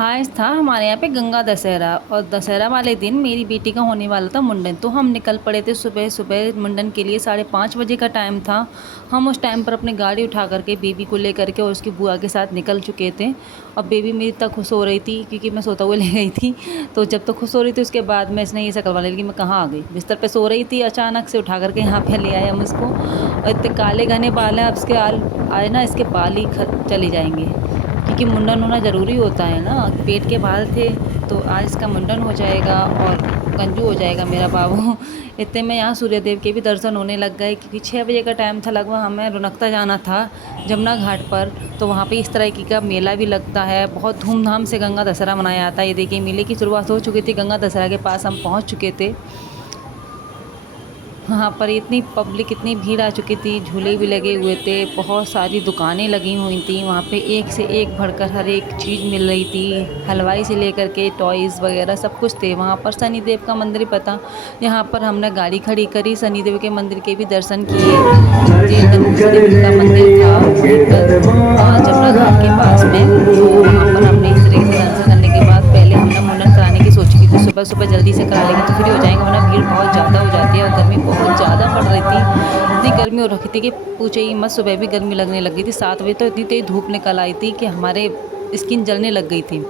आज था हमारे यहाँ पे गंगा दशहरा और दशहरा वाले दिन मेरी बेटी का होने वाला था मुंडन। तो हम निकल पड़े थे सुबह सुबह मुंडन के लिए। 5:30 बजे का टाइम था। हम उस टाइम पर अपनी गाड़ी उठा करके बेबी को लेकर के और उसकी बुआ के साथ निकल चुके थे। और बेबी मेरी तक खुश हो रही थी क्योंकि मैं सोता हुआ ले गई थी। तो जब तक खुश हो रही थी उसके बाद में इसने ये सा करवा लिया कि मैं कहाँ आ गई। बिस्तर पर सो रही थी, अचानक से उठा करके यहाँ पे ले आए हम इसको। और इतने काले घने बाल हैं, अब इसके आए ना इसके बाल ही चले जाएंगे क्योंकि मुंडन होना ज़रूरी होता है ना। पेट के बाल थे तो आज इसका मुंडन हो जाएगा और गंजू हो जाएगा मेरा बाबू। इतने में यहाँ सूर्यदेव के भी दर्शन होने लग गए क्योंकि 6 बजे का टाइम था लगभग। हमें रुनकता जाना था जमुना घाट पर। तो वहाँ पे इस तरह की का मेला भी लगता है, बहुत धूमधाम से गंगा दशहरा मनाया जाता है। ये देखिए मेले की शुरुआत हो चुकी थी, गंगा दशहरा के पास हम पहुँच चुके थे। वहाँ पर इतनी पब्लिक, इतनी भीड़ आ चुकी थी, झूले भी लगे हुए थे, बहुत सारी दुकानें लगी हुई थी। वहाँ पे एक से एक बढ़कर हर एक चीज़ मिल रही थी, हलवाई से लेकर के टॉयज़ वगैरह सब कुछ थे। वहाँ पर शनिदेव का मंदिर पता, यहाँ पर हमने गाड़ी खड़ी करी, शनिदेव के मंदिर के भी दर्शन किए। ये शनिदेव का मंदिर था वहीं पर जमुना घाट के पास में। तो वहाँ पर हमने इस तरीके से दर्शन करने के बाद पहले हमने मुंडन कराने की सोची की थी। सुबह सुबह जल्दी से करा लेंगे तो फ्री हो जाएंगे, वरना भीड़ बहुत ज़्यादा हो जाती है और गर्मी बहुत ज़्यादा पड़ रही थी। इतनी गर्मी हो रखी थी कि पूछे ही मत। सुबह भी गर्मी लगने लगी थी, 7 बजे तो इतनी तेज़ धूप निकल आई थी कि हमारे स्किन जलने लग गई थी।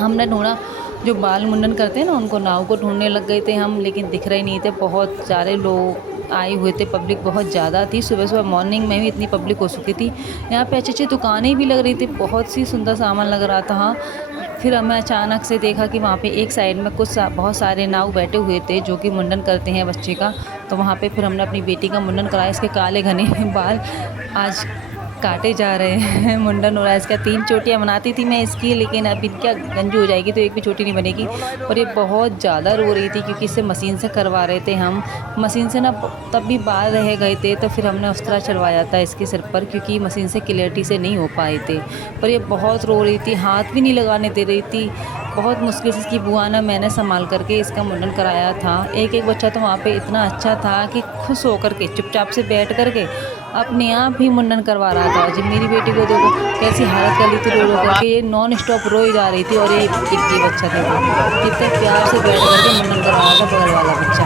हमने ढूंढा, जो बाल मुंडन करते हैं ना उनको, नाव को ढूंढने लग गए थे हम, लेकिन दिख रहे नहीं थे। बहुत सारे लोग आए हुए थे, पब्लिक बहुत ज़्यादा थी। सुबह सुबह मॉर्निंग में भी इतनी पब्लिक हो चुकी थी। यहाँ पे अच्छी अच्छी दुकानें भी लग रही थी, बहुत सी सुंदर सामान लग रहा था। हाँ, फिर हमें अचानक से देखा कि वहाँ पे एक साइड में बहुत सारे नाव बैठे हुए थे जो कि मुंडन करते हैं बच्चे का। तो वहाँ पे फिर हमने अपनी बेटी का मुंडन कराया। इसके काले घने बाल आज काटे जा रहे हैं। मुंडन हो रहा है इसका। 3 चोटियाँ बनाती थी मैं इसकी, लेकिन अब इनका गंजू हो जाएगी तो एक भी चोटी नहीं बनेगी। और ये बहुत ज़्यादा रो रही थी क्योंकि इसे मशीन से करवा रहे थे हम। मशीन से ना तब भी बाल रह गए थे तो फिर हमने अस्त्रा चढ़वाया था इसके सिर पर, क्योंकि मशीन से क्लियरिटी से नहीं हो पाए थे। पर ये बहुत रो रही थी, हाथ भी नहीं लगाने दे रही थी। बहुत मुश्किल से इसकी बुआ ने मैंने संभाल करके इसका मुंडन कराया था। एक एक बच्चा तो वहाँ पे इतना अच्छा था कि खुश होकर के चुपचाप से बैठ करके अपने आप ही मुंडन करवा रहा था। जब मेरी बेटी को देखो कैसी हालत कर ली थी रो रो करके, ये नॉन स्टॉप रोई जा रही थी। और ये बच्चा देखो कितने प्यार से बैठ करके मुंडन करवा रहा था, बगल वाला बच्चा।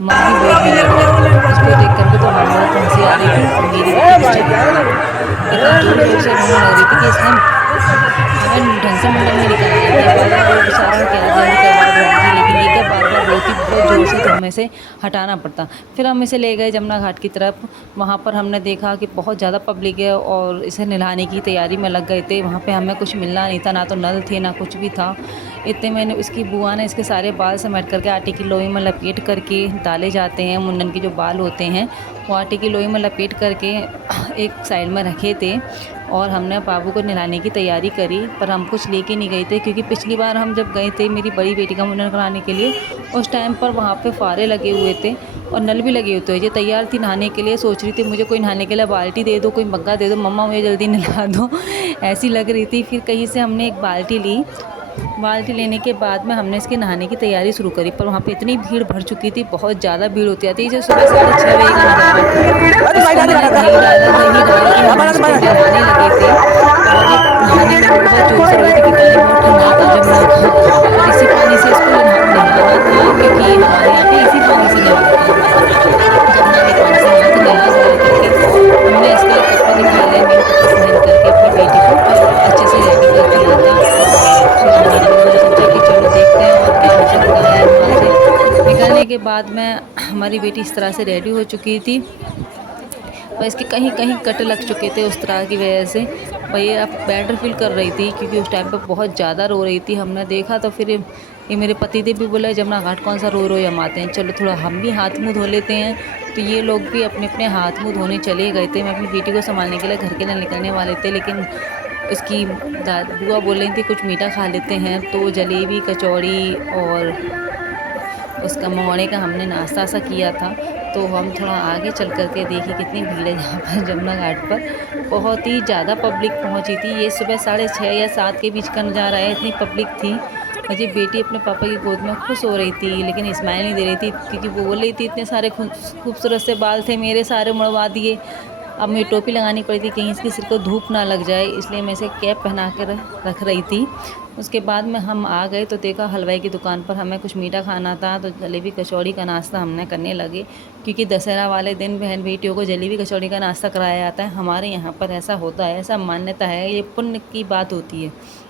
मन भी बहुत मिला था इसको देख करके। तो हम लोगों को हंसी आ रही थी और मेरी बेटी बेचारी इतना जोर जोर से रोने लग रही थी कि इसने हमें ढंग से मुंडन में नहीं कराया था। बार बार वो बेचारा क्या जल्दी करवा रही थी, लेकिन ये क्या बार बार रोती बहुत ज़ोर से, तो हमें से हटाना पड़ता। फिर हम इसे ले गए जमुना घाट की तरफ। वहाँ पर हमने देखा कि बहुत ज़्यादा पब्लिक है और इसे नहलाने की तैयारी में लग गए थे। वहाँ पे हमें कुछ मिलना नहीं था, ना तो नल थे ना कुछ भी था। इतने मैंने इसकी बुआ ने इसके सारे बाल समेट करके आटे की लोई में लपेट करके डाले जाते हैं। मुंडन के जो बाल होते हैं वो आटे की लोई में लपेट करके एक साइड में रखे थे। और हमने बाबू को नहलाने की तैयारी करी, पर हम कुछ लेके नहीं गए थे क्योंकि पिछली बार हम जब गए थे मेरी बड़ी बेटी का मुंडन कराने के लिए, उस टाइम पर वहाँ पे फारे लगे हुए थे और नल भी लगे हुए थे। ये तैयार थी नहाने के लिए, सोच रही थी मुझे कोई नहाने के लिए बाल्टी दे दो, कोई मग्गा दे दो, मम्मा मुझे जल्दी नहला दो। ऐसी लग रही थी। फिर कहीं से हमने एक बाल्टी ली। बाल्टी लेने के बाद में हमने इसके नहाने की तैयारी शुरू करी, पर वहाँ पे इतनी भीड़ भर चुकी थी, बहुत ज़्यादा भीड़ होती आती है। जो सुबह 6:30 बजे का नज़ारा था, इसको मैंने दही डाला, दही डाल के हम इसको नहलाने लगे थे। और ये नहाने में भी बहुत जोर से रोई थी कि पानी बहुत ठंडा था जमुना का, और इसी पानी से इसको नहलाना था क्योंकि हमारे यहाँ पे इसी पानी से नहलाते हैं। जमुना के पानी से यहाँ से नहला धुला करके हमने इसके लिए कपड़े निकाले, न्यू कपड़े पहन करके अपनी बेटी को अच्छे से रेडी कर दिया था। और फिर हमने सोचा कि चलो देखते हैं और क्या हो सकता है वहाँ से निकलने के बाद में। हमारी बेटी इस तरह से रेडी हो चुकी थी, और इसके कहीं कहीं कट लग चुके थे उस तरह की वजह से। पर ये अब बेटर फील कर रही थी क्योंकि उस टाइम पर बहुत ज़्यादा रो रही थी। हमने देखा तो फिर ये मेरे पति देव भी बोले जमुना घाट कौन सा रो रो हम आते हैं, चलो थोड़ा हम भी हाथ मुँह धो लेते हैं। तो ये लोग भी अपने अपने हाथ मुँह धोने चले गए थे। मैं अपनी बेटी को संभालने के लिए घर के लिए निकलने वाले थे, लेकिन उसकी बुआ बोल रही थी कुछ मीठा खा लेते हैं। तो जलेबी, कचौड़ी और उसका मोहड़े का हमने नाश्ता सा किया था। तो हम थोड़ा आगे चल कर के देखिए कितनी भीड़ है यहाँ पर जमुना घाट पर। बहुत ही ज़्यादा पब्लिक पहुँची थी। ये सुबह 6:30 या 7 के बीच का नज़ारा है, इतनी पब्लिक थी। और ये बेटी अपने पापा की गोद में खुश हो रही थी, लेकिन स्माइल नहीं दे रही थी क्योंकि वो बोल रही थी इतने सारे खूबसूरत से बाल थे मेरे, सारे मुड़वा दिए। अब मुझे टोपी लगानी पड़ी थी कहीं इसके सिर को धूप ना लग जाए, इसलिए मैं इसे कैप पहना कर रख रही थी। उसके बाद में हम आ गए तो देखा हलवाई की दुकान पर हमें कुछ मीठा खाना था, तो जलेबी कचौड़ी का नाश्ता हमने करने लगे, क्योंकि दशहरा वाले दिन बहन बेटियों को जलेबी कचौड़ी का नाश्ता कराया जाता है। हमारे यहाँ पर ऐसा होता है, ऐसा मान्यता है, ये पुण्य की बात होती है।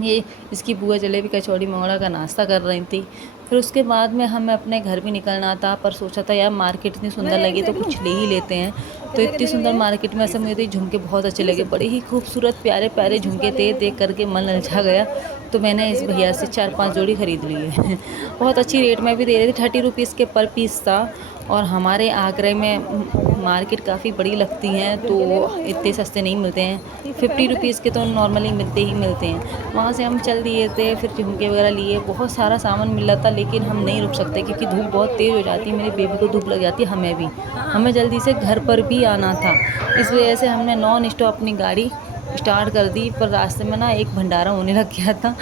ये इसकी बुआ जलेबी कचौड़ी मंगड़ा का नाश्ता कर रही थी। फिर उसके बाद में हमें अपने घर भी निकलना था, पर सोचा था यार मार्केट इतनी सुंदर लगी तो कुछ ले ही लेते हैं। तो इतनी सुंदर मार्केट में ऐसे मुझे झुमके बहुत अच्छे लगे, बड़े ही खूबसूरत प्यारे प्यारे झुमके थे, देख करके मन ललचा गया। तो मैंने इस भैया से 4-5 जोड़ी ख़रीद लिए। बहुत अच्छी रेट में भी दे रहे थे, 30 रुपीज़ के पर पीस था। और हमारे आगरे में मार्केट काफ़ी बड़ी लगती हैं, तो इतने सस्ते नहीं मिलते हैं, 50 रुपीज़ के तो नॉर्मली मिलते ही मिलते हैं। वहाँ से हम चल दिए थे, फिर झुमके वगैरह लिए, बहुत सारा सामान मिल रहा था, लेकिन हम नहीं रुक सकते क्योंकि धूप बहुत तेज़ हो जाती है, मेरी बेबी को धूप लग जाती है, हमें भी, हमें जल्दी से घर पर भी आना था। इस वजह से हमने नॉन स्टॉप अपनी गाड़ी स्टार्ट कर दी। पर रास्ते में ना एक भंडारा होने लग गया था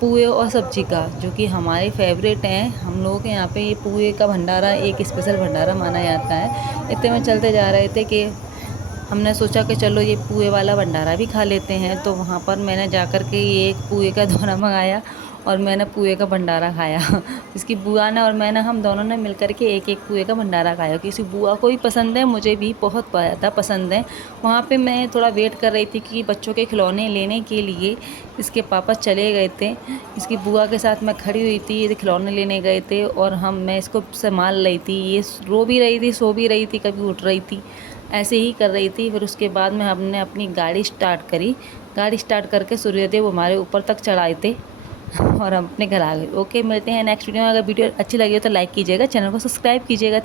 पुए और सब्जी का, जो कि हमारे फेवरेट हैं। हम लोगों के यहाँ पे ये पुए का भंडारा एक स्पेशल भंडारा माना जाता है। इतने में चलते जा रहे थे कि हमने सोचा कि चलो ये पुए वाला भंडारा भी खा लेते हैं। तो वहाँ पर मैंने जा कर के ये एक पुए का दोना मंगाया और मैंने पुए का भंडारा खाया। इसकी बुआ ने और मैंने, हम दोनों ने मिल कर के एक पुए का भंडारा खाया। किसी बुआ को भी पसंद है, मुझे भी बहुत ज़्यादा पसंद है। वहाँ पे मैं थोड़ा वेट कर रही थी कि बच्चों के खिलौने लेने के लिए इसके पापा चले गए थे। इसकी बुआ के साथ मैं खड़ी हुई थी, ये खिलौने लेने गए थे और मैं इसको संभाल रही थी। ये रो भी रही थी, सो भी रही थी, कभी उठ रही थी, ऐसे ही कर रही थी। फिर उसके बाद में हमने अपनी गाड़ी स्टार्ट करी। गाड़ी स्टार्ट करके सूर्यदेव हमारे ऊपर तक चढ़ाए थे और हम अपने घर आ गए। ओके, मिलते हैं नेक्स्ट वीडियो में। अगर वीडियो अच्छी लगी हो तो लाइक कीजिएगा, चैनल को सब्सक्राइब कीजिएगा।